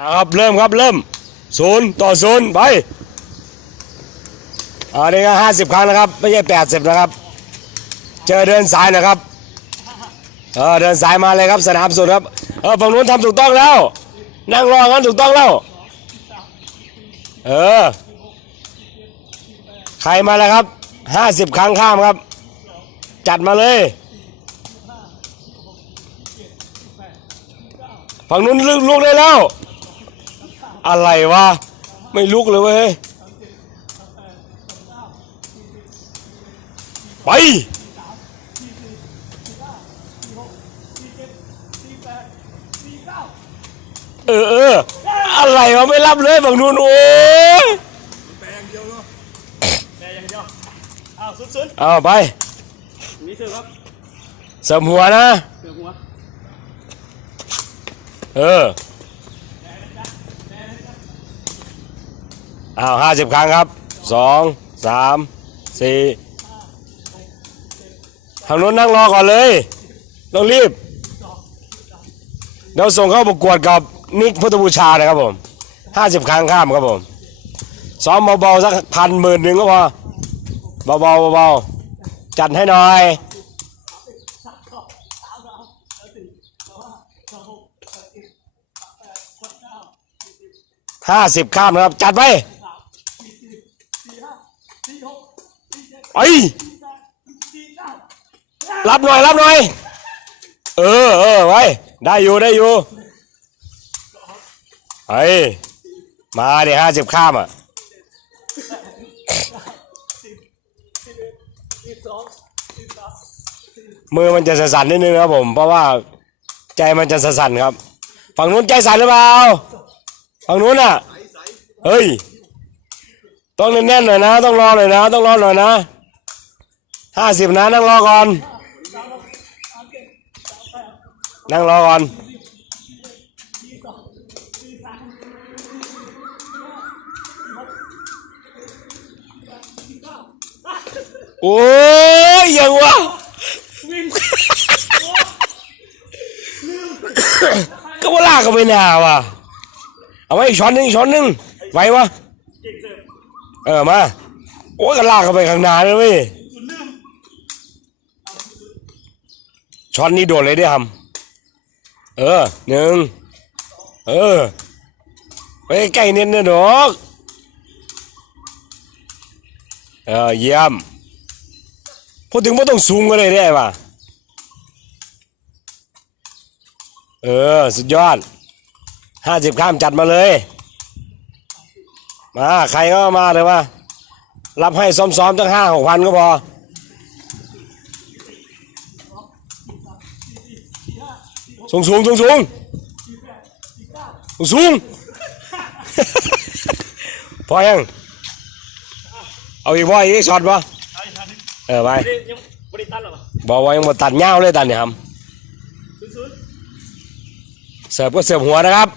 เอาครับเริ่มครับเริ่มศูนย์ต่อศูนย์ไปอันนี้ก็ห้าสิบครั้งนะครับ ไม่ใช่แปดสิบนะครับ เจอเดินสายนะครับเออเดินสายมาเลยครับสนามสุดครับเออฝั่งนู้นทำถูกต้องแล้ว นั่งรองั้นถูกต้องแล้วเออใครมาแล้วครับห้าสิบครั้งข้ามครับ จัดมาเลยฝั่งนู้นลุกลุกได้แล้ว อะไรวะ ไม่ลุกเลยเว้ย ไป เออเอออะไรวะไม่รับเลยฝั่งนู้นโอ้ยแปลงเดียวเนาะแปลงเดียวอ้าวสุดเอาไปๆนี่เสือครับเสริมหัวนะ เสือหัว เออ อ้าวห้าสิบครั้งครับสองสามสี่ทางนู้นนั่งรอก่อนเลยต้องรีบเดี๋ยวส่งเข้าประกวดกับนิกพุทธบูชานะครับผมห้าสิบครั้งข้ามครับผมซ้อมเบาๆสักพันหมื่นหนึ่งก็พอเบาๆเบาๆจัดให้หน่อยห้าสิบข้ามนะครับ จัดไปไป รับหน่อยรับหน่อย เออเออไว้ได้อยู่ได้อยู่ไอ้มาเดิห้าสิบข้ามอะมือมันจะสั่นนิดนึงครับผม เพราะว่าใจมันจะสั่นครับ ฝั่งนู้นใจสั่นหรือเปล่า ฝั่งนู้นอะ เฮ้ย ต้องแน่นๆหน่อยนะ ต้องรอหน่อยนะ ต้องรอหน่อยนะ ห้าสิบนะนั่งรอก่อน นั่งรอก่อน โอ้ยยังวะก็ว่าลากกันไปนาว่ะ เอาไว้อีกช้อนหนึ่งช้อนหนึ่งไหววะ เออมา โอ้ยก็ลากกันไปข้างหน้าเลยเว้ย สุดลืม ช้อนนี้โดดเลยได้ทำเออหนึ่งเออไปใกล้เน้นนะดอกเออเยี่ยมพูดถึงว่าต้องสูงก็เลยได้ป่ะเออ สุดยอดห้าสิบข้ามจัดมาเลย มา ใครก็มาเลยว่า รับให้ซ้อมๆตั้งห้าหกพันก็พอ สูงสูงสูงสูงสูงสูงพอยังเอาอีกพ่ออีกช็อตปะเอาอีกทันเออไปไม่ได้ยังไม่ได้ตันหรอบอกว่ายังหมดตัดเงาวเลยตัดเนี่ยครับสุดเสิร์ฟก็เสิร์ฟหัวนะครับ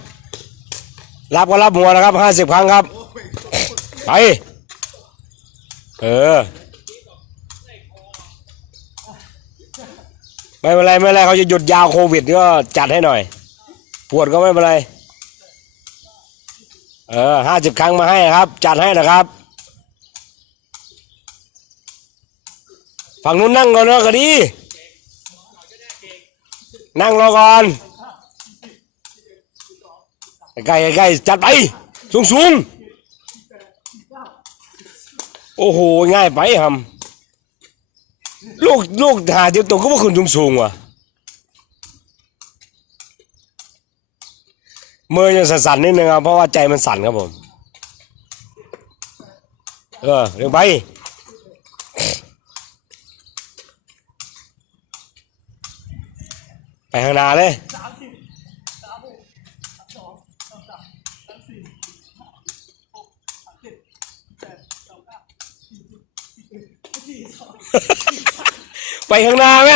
รับก็รับหัวนะครับห้าสิบครั้งครับ ไปเออ ไม่เป็นไรไม่เป็นไรเขาจะหยุดยาวโควิดก็จัดให้หน่อย ปวดก็ไม่เป็นไร เออห้าสิบครั้งมาให้นะครับ จัดให้นะครับ ฝั่งนู้นนั่งก่อนเนาะก็ดี นั่งรอก่อน ใกล้ใกล้จัดไป สูงสูงโอ้โห ง่ายไปทำ ลูกลูกหาเดียวตัวก็ว่าคุณสูงสูงๆว่ะมือยังสั่นๆนิดนึงครับเพราะว่าใจมันสั่นครับผม เออเร็วไปไปข้างหน้าเลย ไปข้างหน้าไหม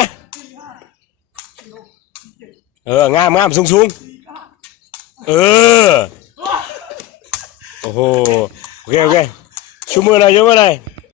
เอองามงามสูงสูงสี่เก้าเออ โอ้โห โอเค โอเคชูมือหน่อยชูมือหน่อย